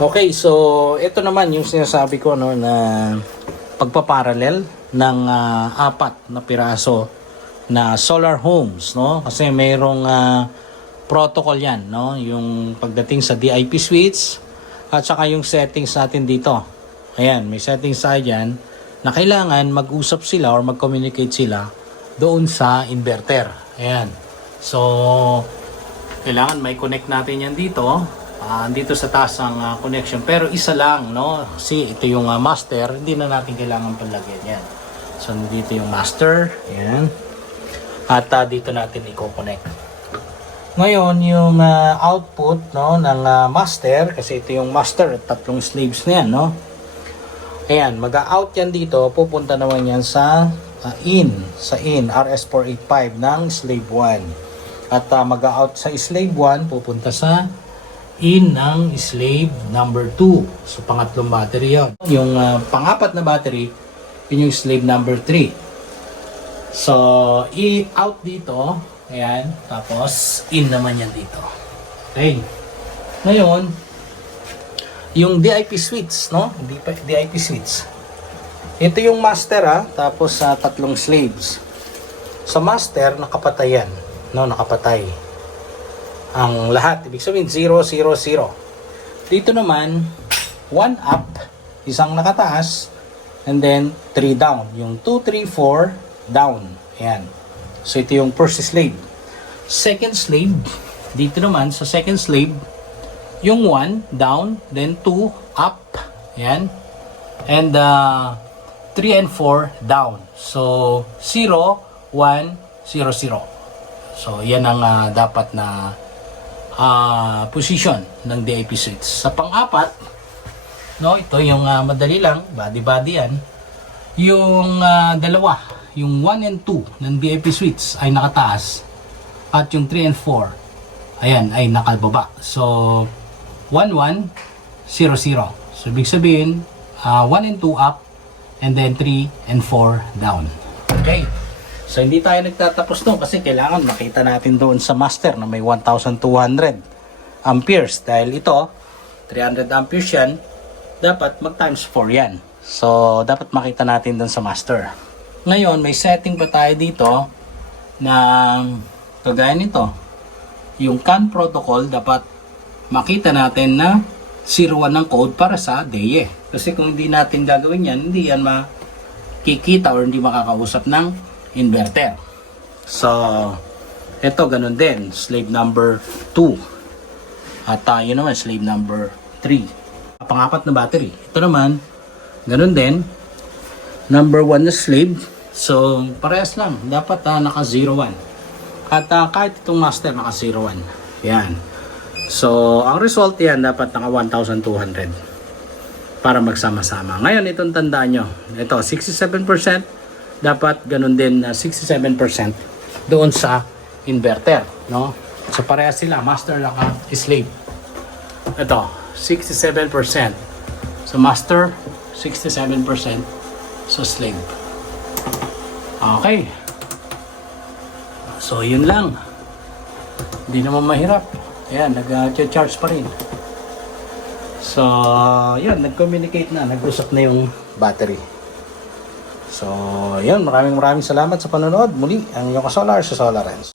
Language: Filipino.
Okay, so ito naman yung sinasabi ko no na pagpaparallel ng apat na piraso na solar homes, no? Kasi mayroong protocol 'yan, no? Yung pagdating sa DIP switch at saka yung settings natin dito. Ayan, may settings tayo dyan na kailangan mag-usap sila or mag-communicate sila doon sa inverter. Ayan. So, kailangan may connect natin yan dito. Dito sa taas ang connection. Pero isa lang, no? Kasi ito yung master. Hindi na natin kailangan palagyan yan. So, dito yung master. Ayan. At dito natin i-connect. Ngayon, yung output no, ng master, kasi ito yung master at tatlong slaves na yan, no? Ayan, mag-out yan dito, pupunta naman yan sa in RS485 ng slave 1. At mag-out sa slave 1, pupunta sa in ng slave number 2. So, pangatlong battery yun. Yung pangapat na battery, yun yung slave number 3. So, i-out dito. Ayan. Tapos, in naman yan dito. Okay. Ngayon, yung DIP switch, no? DIP switch. Ito yung master, tapos tatlong slaves. Sa master, nakapatay yan. No, nakapatay. Ang lahat. Ibig sabihin, 0, 0, 0. Dito naman, 1 up, isang nakataas, and then 3 down. Yung 2, 3, 4, down. Ayan. So, ito yung first slave. Second slave, dito naman, sa second slave, yung 1, down, then 2, up. Ayan. And 3 and 4, down. So, 0, 1, 0, 0. So, yan ang dapat na position ng DIP switch. Sa pang-apat, no, ito yung madali lang, body-body yan. Yung dalawa, yung 1 and 2 ng DIP switch ay nakataas at yung 3 and 4 ayan ay nakababa. So 1 1 0 0. So ibig sabihin 1 and 2 up and then 3 and 4 down. Okay. So hindi tayo nagtatapos doon kasi kailangan makita natin doon sa master na may 1200 amperes dahil ito 300 amperes yan, dapat mag times 4 yan. So dapat makita natin doon sa master. Ngayon, may setting pa tayo dito na kagaya nito. Yung CAN protocol, dapat makita natin na 01 ng code para sa DE. Kasi kung hindi natin gagawin yan, hindi yan makikita or hindi makakausap ng inverter. So, ito ganun din. Slave number 2. At yun naman, slave number 3. Pangapat na battery. Ito naman, ganun din. Number 1 na slave. So, parehas lang. Dapat naka 01. At kahit itong master naka 01. Yan. So, ang result yan dapat naka 1,200. Para magsama-sama. Ngayon, itong tandaan nyo. Ito, 67%. Dapat ganun din na 67% doon sa inverter. No? So, parehas sila. Master naka slave. Ito, 67%. So, master, 67%. So, slave. Okay. So, yun lang. Hindi naman mahirap. Ayan, nag-charge pa rin. So, yun, nag-communicate na. Nag-usap na yung battery. So, yun, maraming salamat sa panonood. Muli, ang inyong ka-solar sa SolarEns.